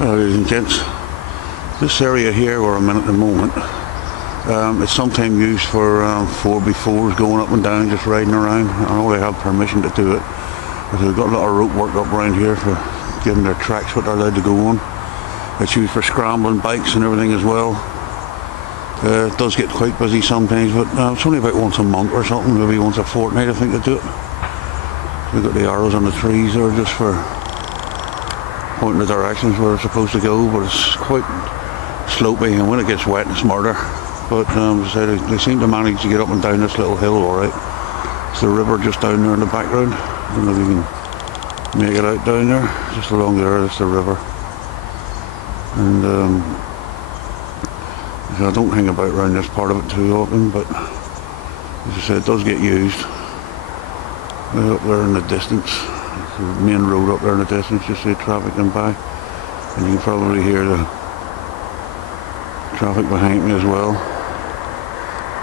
Ladies and gents, this area here where I'm in at the moment, it's sometimes used for 4x4s going up and down, just riding around. I know they have permission to do it, but they've got a lot of rope work up around here for giving their tracks what they're allowed to go on. It's used for scrambling bikes and everything as well. It does get quite busy sometimes, but it's only about once a month or something, maybe once a fortnight I think they do it. We've got the arrows on the trees there just for pointing the directions where it's supposed to go, but it's quite slopey, and when it gets wet it's murder. But as I said, they seem to manage to get up and down this little hill alright. It's the river just down there in the background. I don't know if you can make it out down there. Just along there, that's the river. And I don't hang about around this part of it too often, but as I said, it does get used. Way up there in the distance, the main road up there in the distance, just see traffic going by, and you can probably hear the traffic behind me as well.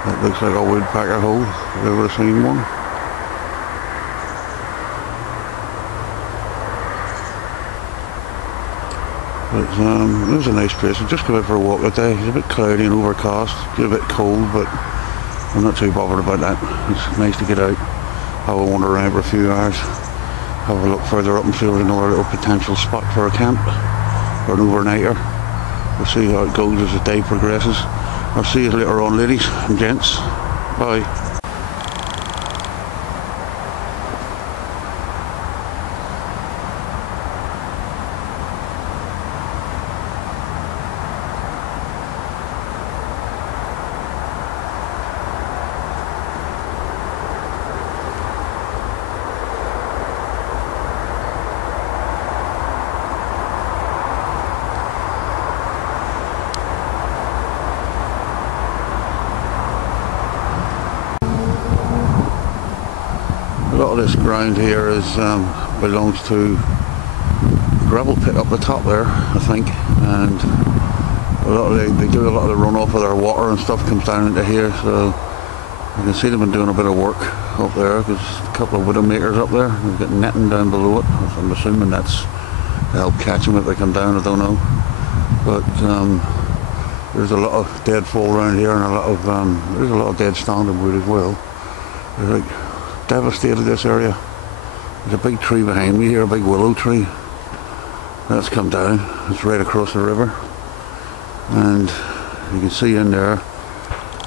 That looks like a woodpecker hole, if I've ever seen one. But it's a nice place. I just come out for a walk today. It's a bit cloudy and overcast, get a bit cold, but I'm not too bothered about that. It's nice to get out, have a wander around for a few hours, have a look further up and see if there's another little potential spot for a camp or an overnighter. We'll see how it goes as the day progresses. I'll see you later on, ladies and gents. Bye. A lot of this ground here is belongs to gravel pit up the top there, I think, and they do a lot of the runoff of their water and stuff comes down into here, so you can see they've been doing a bit of work up there. There's a couple of widowmakers up there. They've got netting down below it. I'm assuming that's to help catch them if they come down, I don't know. But there's a lot of deadfall around here, and there's a lot of dead standing wood as well. There's like devastated this area. There's a big tree behind me here, a big willow tree. That's come down. It's right across the river. And you can see in there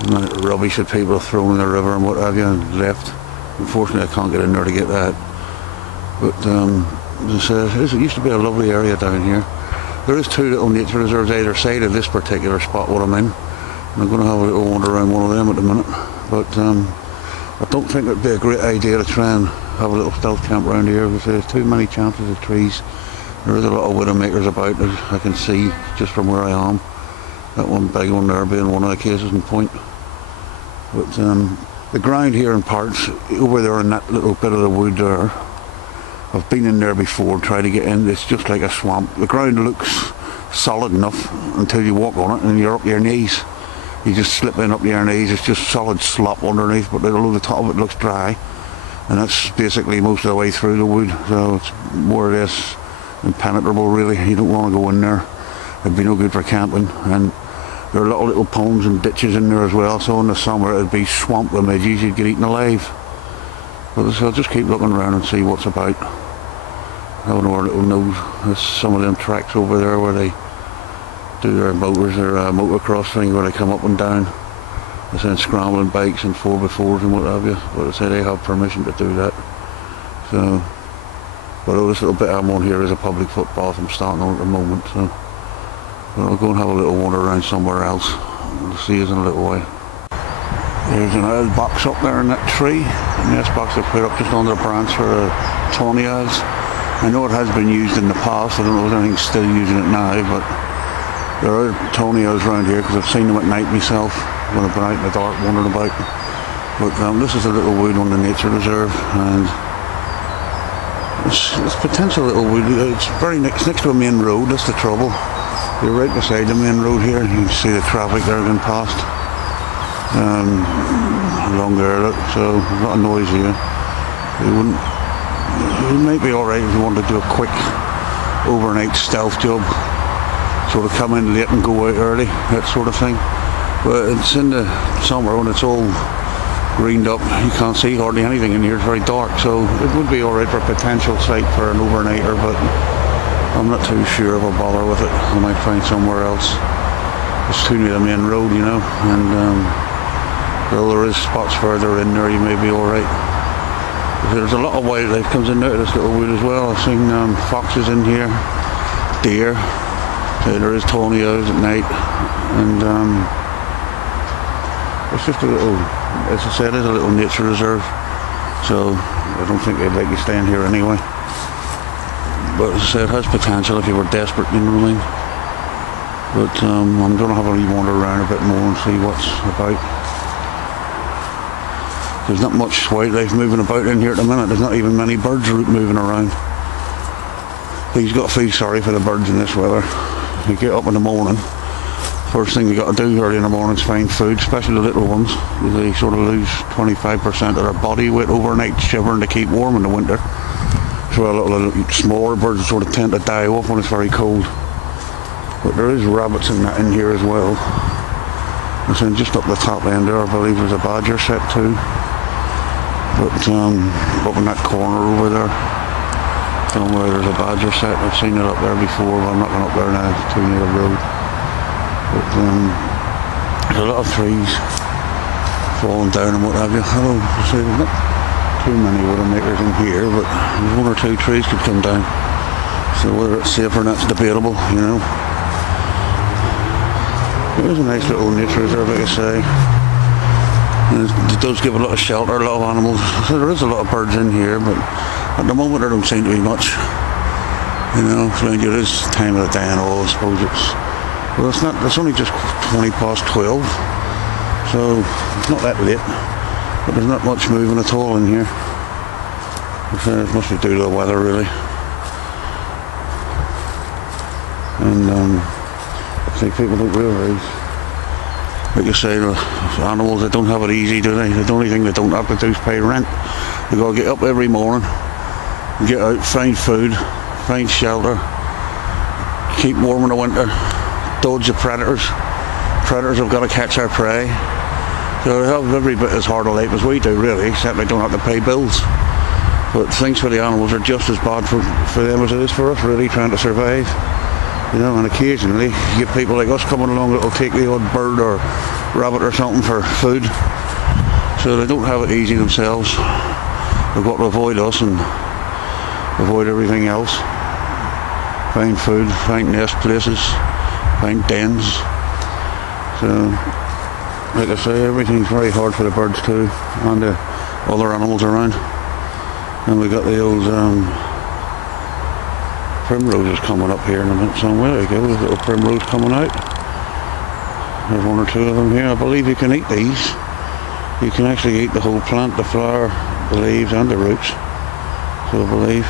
the rubbish that people have thrown in the river and what have you and left. Unfortunately I can't get in there to get that. But as I said, it used to be a lovely area down here. There is two little nature reserves either side of this particular spot what I'm in. And I'm going to have a little wander around one of them at the minute. But I don't think it'd be a great idea to try and have a little stealth camp around here because there's too many chances of trees. There is a lot of widowmakers about, as I can see just from where I am. That one big one there being one of the cases in point. But the ground here in parts, over there in that little bit of the wood there, I've been in there before, tried to get in. It's just like a swamp. The ground looks solid enough until you walk on it and you're up to your knees. You just slip in up to your knees, it's just solid slop underneath, but although the top of it looks dry, and that's basically most of the way through the wood, so it's more or less impenetrable really. You don't want to go in there, it'd be no good for camping, and there are a lot of little ponds and ditches in there as well, so in the summer it'd be swamp with midges, you'd get eaten alive. But so I'll just keep looking around and see what's about. Have another little nose. There's some of them tracks over there where they do their motors, their motocross thing where they come up and down. They're saying scrambling bikes and 4x4s and what have you, but I say they have permission to do that. So, but this little bit I'm on here is a public footpath I'm starting on at the moment, so I'll go and have a little wander around somewhere else. We'll see you in a little while. There's an oil box up there in that tree, and this box they put up just under a branch for the tawny owls. I know it has been used in the past, I don't know if anything's still using it now, but there are tawny owls around here because I've seen them at night myself when I've been out in the dark wandering about. But this is a little wood on the nature reserve, and it's potential little wood. It's next to a main road. That's the trouble. You're right beside the main road here. You can see the traffic there going past along there. So a lot of noise here. It might be all right if you want to do a quick overnight stealth job sort of come in late and go out early, that sort of thing. But it's in the summer when it's all greened up, you can't see hardly anything in here, it's very dark, so it would be alright for a potential site for an overnighter, but I'm not too sure if I'll bother with it. I might find somewhere else. It's too near the main road, you know, and though there is spots further in there, you may be alright. There's a lot of wildlife comes in out of this little wood as well. I've seen foxes in here, deer, so there is tawny owls at night, and it's just a little, as I said, it's a little nature reserve, so I don't think they'd like you staying here anyway. But as I said, it has potential if you were desperate, you know what I mean. But I'm going to have a wee wander around a bit more and see what's about. There's not much wildlife moving about in here at the minute. There's not even many birds moving around. You've got to feel sorry for the birds in this weather. You get up in the morning, first thing you got to do early in the morning is find food, especially the little ones. They sort of lose 25% of their body weight overnight shivering to keep warm in the winter. So a little smaller birds sort of tend to die off when it's very cold. But there is rabbits in here as well. And so just up the top end there, I believe there's a badger set too. But up in that corner over there, somewhere there's a badger set. I've seen it up there before, but I'm not going up there now, it's too near the road. But there's a lot of trees falling down and what have you. I don't see there's not too many widowmakers in here, but one or two trees could come down. So whether it's safe or not, it's debatable, you know. It is a nice little nature reserve, like I say. And it does give a lot of shelter, a lot of animals. So there is a lot of birds in here, but at the moment there don't seem to be much. You know, so it is time of the day and all, I suppose well, it's not, it's only just 20 past 12, so it's not that late, but there's not much moving at all in here. It must be due to the weather, really. And I think people don't realise, like you say, the animals, they don't have it easy, do they? The only thing they don't have to do is pay rent. They've got to get up every morning, get out, find food, find shelter, keep warm in the winter, dodge the predators. Predators have got to catch our prey. So they have every bit as hard a life as we do, really, except they don't have to pay bills. But things for the animals are just as bad for them as it is for us, really, trying to survive. You know, and occasionally you get people like us coming along that'll take the odd bird or rabbit or something for food. So they don't have it easy themselves. They've got to avoid us and avoid everything else. Find food, find nest places, find dens. So, like I say, everything's very hard for the birds too, and the other animals around. And we got the old primroses coming up here in a minute somewhere. There you go, there's little primrose coming out. There's one or two of them here. I believe you can eat these. You can actually eat the whole plant, the flower, the leaves and the roots. So I believe.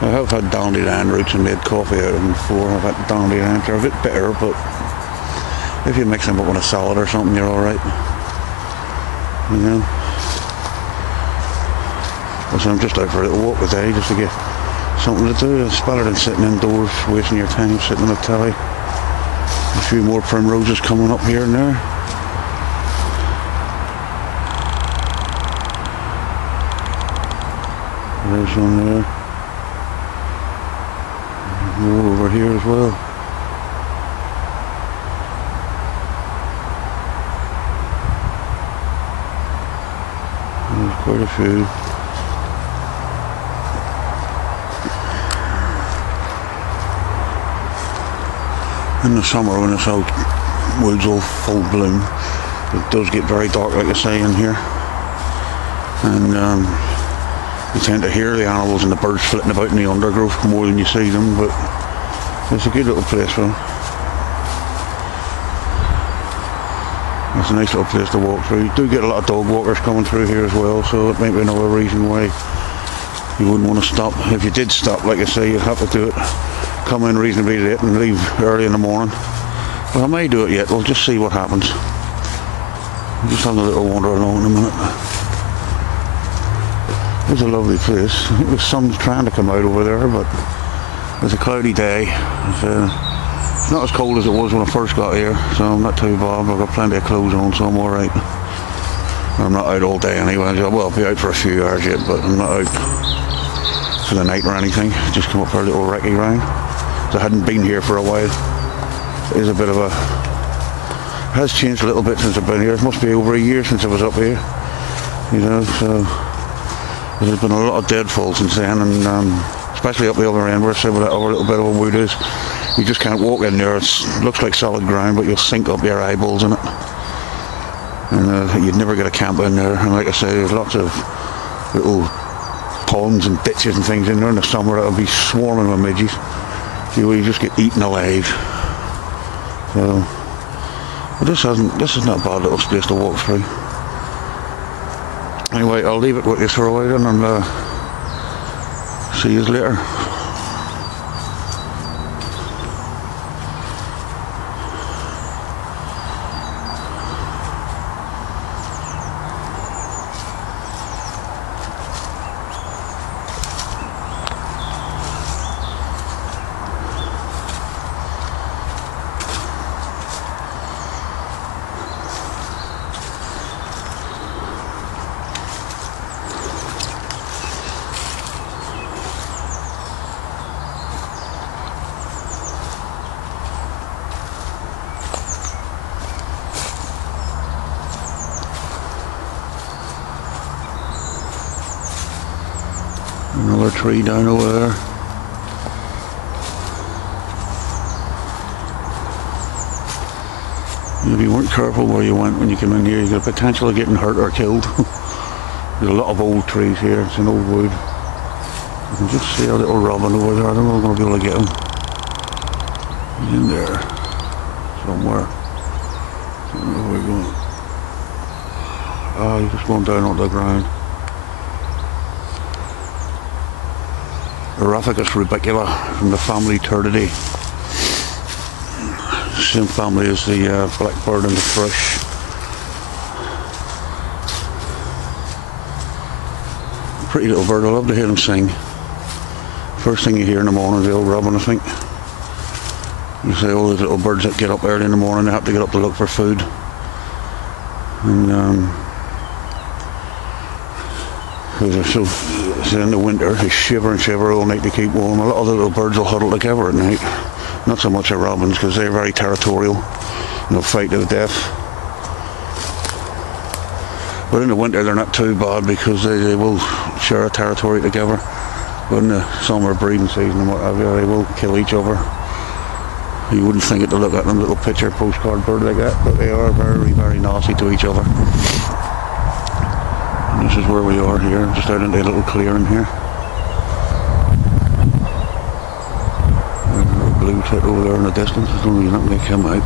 I have had dandelion roots and made coffee out of them before. I've had dandelions, they're a bit bitter, but if you mix them up in a salad or something, you're alright. You know? So I'm just out for a little walk today, just to get something to do. It's better than sitting indoors, wasting your time sitting on the telly. A few more primroses coming up here and there. There's one there. More over here as well. There's quite a few. In the summer, when it's out, wood's all full bloom, it does get very dark, like I say, in here. And you tend to hear the animals and the birds flitting about in the undergrowth more than you see them, but it's a good little place for them. It's a nice little place to walk through. You do get a lot of dog walkers coming through here as well, so it might be another reason why you wouldn't want to stop. If you did stop, like I say, you'd have to do it, come in reasonably late and leave early in the morning. But I may do it yet, we'll just see what happens. I'm just having a little wander along in a minute. It's a lovely place. I think the sun's trying to come out over there, but It's a cloudy day. It's not as cold as it was when I first got here, so I'm not too bothered. I've got plenty of clothes on, so I'm alright. I'm not out all day anyway. Well, I'll be out for a few hours yet, but I'm not out for the night or anything. Just come up for a little recce round. So I hadn't been here for a while. It is a bit of a... It has changed a little bit since I've been here. It must be over a year since I was up here. You know, so... There's been a lot of deadfall since then, and especially up the other end where I said where that other little bit of a wood is. You just can't walk in there. It looks like solid ground, but you'll sink up your eyeballs in it. And you'd never get a camper in there. And like I say, there's lots of little ponds and ditches and things in there in the summer that'll be swarming with midges. You just get eaten alive. So, but this is not a bad little place to walk through. Anyway, I'll leave it with you for a while and see you later. Another tree down over there. If you weren't careful where you went when you came in here, you got the potential of getting hurt or killed. There's a lot of old trees here. It's an old wood. You can just see a little robin over there. I don't know if I'm going to be able to get him. He's in there somewhere. I don't know where he's going. Ah, he's just going down onto the ground. Erophacus rubicula from the family Turdidae. Same family as the blackbird and the thrush. Pretty little bird. I love to hear them sing. First thing you hear in the morning is the old robin, I think. You say all those little birds that get up early in the morning, they have to get up to look for food. And so in the winter, they shiver and shiver all night to keep warm. A lot of the little birds will huddle together at night. Not so much the robins, because they're very territorial. They'll fight to the death. But in the winter, they're not too bad because they will share a territory together. But in the summer breeding season and what have you, they will kill each other. You wouldn't think it to look at them little picture postcard bird like that, but they are very, very nasty to each other. This is where we are here, just out into a little clearing here. There's a little blue tit over there in the distance. I don't know, you're not going to come out.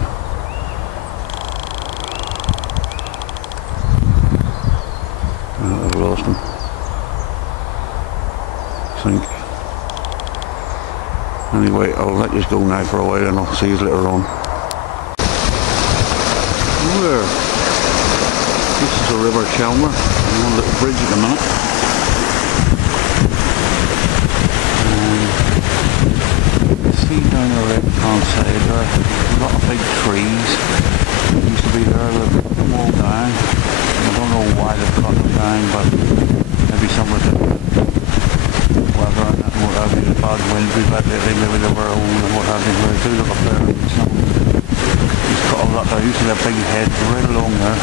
I've lost him, I think. Anyway, I'll let you go now for a while and I'll see you later on. There. This is the River Chelmer. I'm on a little bridge at the minute. See down the left-hand side there, a lot of big trees. Used to be there, they've come all down. I don't know why they've cut them down, but maybe some of the weather and what have you, the bad winds we've had lately, maybe they were old and what have you. But I do look up there and he's cut a lot. There used to be a big hedge right along there.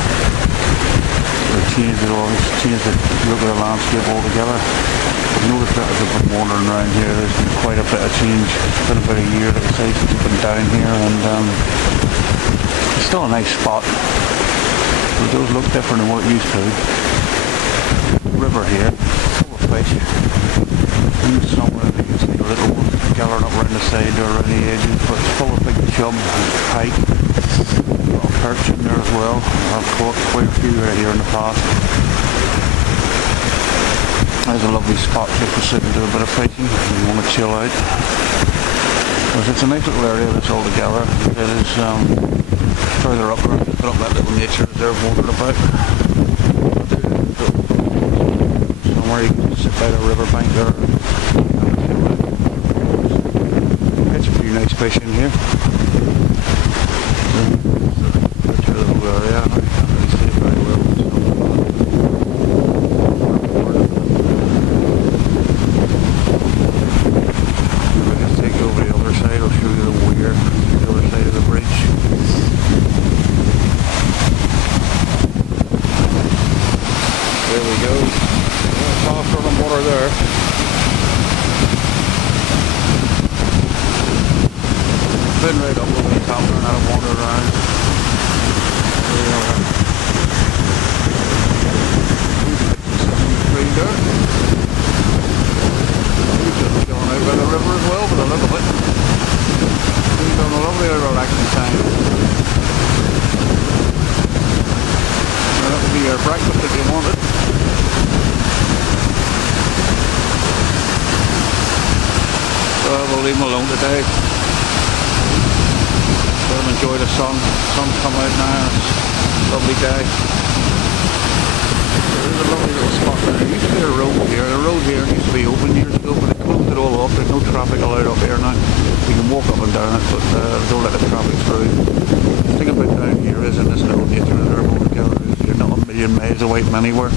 They've changed it all, it's changed the look of the landscape altogether. I've noticed that as I've been wandering around here, there's been quite a bit of change. It's been about a year, like I say, since I've been down here, and it's still a nice spot. It does look different than what it used to. The river here, full of fish. In the summer you can see the little ones gathering up around the side or around the edges, but it's full of big chub and pike. Perch in there as well. I've caught quite a few right here in the past. There's a lovely spot just to sit and do a bit of fishing if you want to chill out. Because it's a nice little area that's all together. It is further up there, just put up that little nature reserve wandering about. Somewhere you can sit by the river bank there. fish in here. Such a little area. I can't really see it very well. If I just take you over the other side, I'll show you the weir, the other side of the bridge. There we go. Soft running water there. Been right up over the top and I've wandered around. There we are. Tree there. We've just gone out by the river as well, by the look of it. We've done a lovely relaxing time. Well, that would be your breakfast if you wanted. We'll leave them alone today. Let them enjoy the sun. The sun's come out now. It's a lovely day. There's a lovely little spot there. There used to be a road here. The road here used to be open years ago, but they closed it all off. There's no traffic allowed up here now. You can walk up and down it, but don't let the traffic through. The thing about down here is in this little nature reserve altogether, you're not a million miles away from anywhere.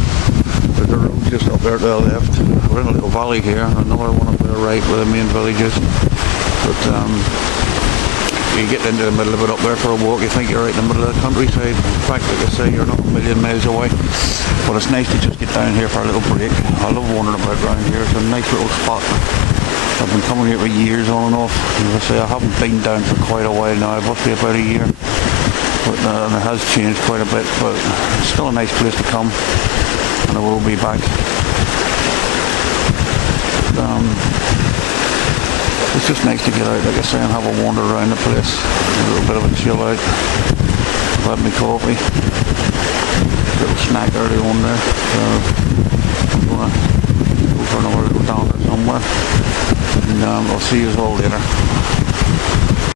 There's a road just up there to the left. We're in a little valley here, another one up there right where the main village is. But you get into the middle of it up there for a walk, you think you're right in the middle of the countryside. In fact, like I say, you're not a million miles away. But it's nice to just get down here for a little break. I love wandering about around here. It's a nice little spot. I've been coming here for years on and off. As I say, I haven't been down for quite a while now. It must be about a year. But it has changed quite a bit. But it's still a nice place to come. And I will be back. It's just nice to get out, like I say, and have a wander around the place. A little bit of a chill out. I've had my coffee. Little snack early on there. So I'm going to go for another little downer somewhere. And I'll see you all later.